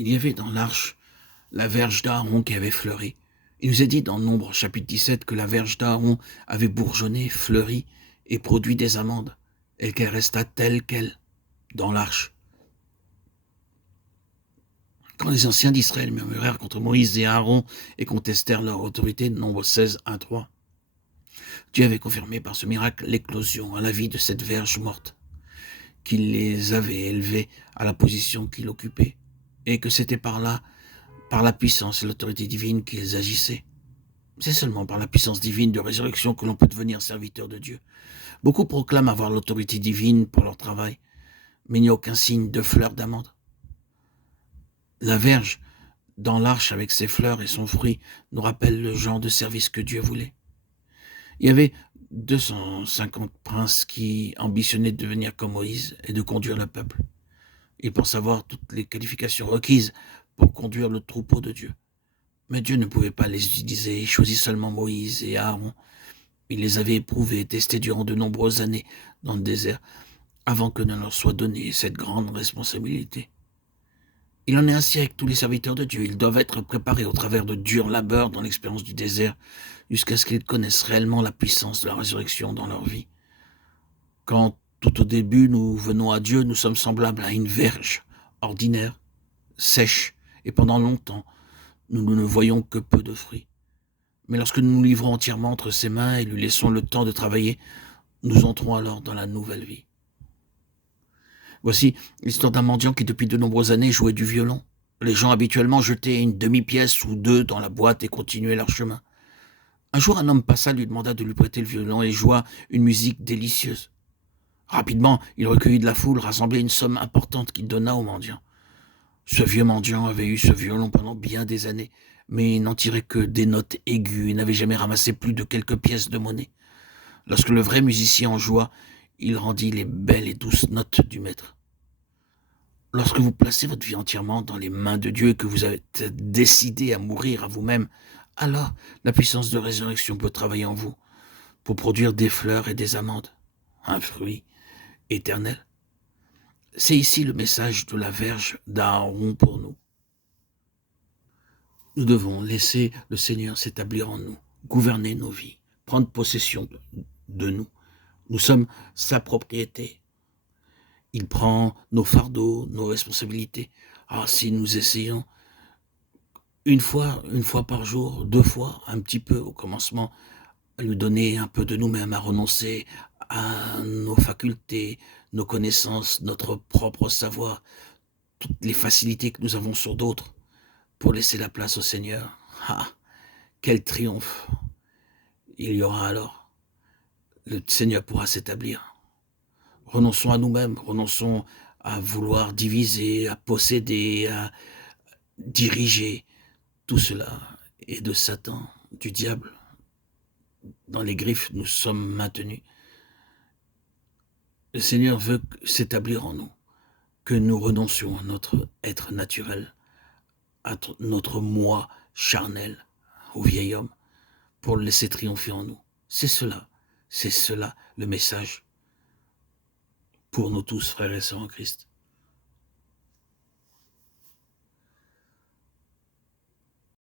Il y avait dans l'arche la verge d'Aaron qui avait fleuri. Il nous est dit dans Nombre chapitre 17 que la verge d'Aaron avait bourgeonné, fleuri et produit des amandes, et qu'elle resta telle qu'elle dans l'arche. Quand les anciens d'Israël murmurèrent contre Moïse et Aaron et contestèrent leur autorité, Nombre 16, 1, 3, Dieu avait confirmé par ce miracle l'éclosion à la vie de cette verge morte, qu'il les avait élevés à la position qu'ils occupaient, et que c'était par là, par la puissance et l'autorité divine qu'ils agissaient. C'est seulement par la puissance divine de résurrection que l'on peut devenir serviteur de Dieu. Beaucoup proclament avoir l'autorité divine pour leur travail, mais il n'y a aucun signe de fleurs d'amande. La verge dans l'arche avec ses fleurs et son fruit nous rappelle le genre de service que Dieu voulait. Il y avait 250 princes qui ambitionnaient de devenir comme Moïse et de conduire le peuple. Ils pensaient avoir toutes les qualifications requises pour conduire le troupeau de Dieu. Mais Dieu ne pouvait pas les utiliser. Il choisit seulement Moïse et Aaron. Il les avait éprouvés et testés durant de nombreuses années dans le désert avant que ne leur soit donnée cette grande responsabilité. Il en est ainsi avec tous les serviteurs de Dieu. Ils doivent être préparés au travers de durs labeurs dans l'expérience du désert jusqu'à ce qu'ils connaissent réellement la puissance de la résurrection dans leur vie. Quand tout au début nous venons à Dieu, nous sommes semblables à une verge ordinaire, sèche, et pendant longtemps, nous ne voyons que peu de fruits. Mais lorsque nous nous livrons entièrement entre ses mains et lui laissons le temps de travailler, nous entrons alors dans la nouvelle vie. Voici l'histoire d'un mendiant qui depuis de nombreuses années jouait du violon. Les gens habituellement jetaient une demi-pièce ou deux dans la boîte et continuaient leur chemin. Un jour, un homme passa, lui demanda de lui prêter le violon et joua une musique délicieuse. Rapidement, il recueillit de la foule, rassemblait une somme importante qu'il donna au mendiant. Ce vieux mendiant avait eu ce violon pendant bien des années, mais il n'en tirait que des notes aiguës et n'avait jamais ramassé plus de quelques pièces de monnaie. Lorsque le vrai musicien en joua, il rendit les belles et douces notes du maître. Lorsque vous placez votre vie entièrement dans les mains de Dieu et que vous êtes décidé à mourir à vous-même, alors la puissance de résurrection peut travailler en vous pour produire des fleurs et des amandes, un fruit éternel. C'est ici le message de la verge d'Aaron pour nous. Nous devons laisser le Seigneur s'établir en nous, gouverner nos vies, prendre possession de nous. Nous sommes sa propriété. Il prend nos fardeaux, nos responsabilités. Ah, si nous essayons une fois par jour, deux fois, un petit peu au commencement, à lui donner un peu de nous-mêmes, à renoncer à nos facultés, nos connaissances, notre propre savoir, toutes les facilités que nous avons sur d'autres, pour laisser la place au Seigneur. Ah, quel triomphe il y aura alors. Le Seigneur pourra s'établir. Renonçons à nous-mêmes, renonçons à vouloir diviser, à posséder, à diriger. Tout cela est de Satan, du diable. Dans les griffes, nous sommes maintenus. Le Seigneur veut s'établir en nous, que nous renoncions à notre être naturel, à notre moi charnel, au vieil homme, pour le laisser triompher en nous. C'est cela le message pour nous tous, frères et sœurs en Christ.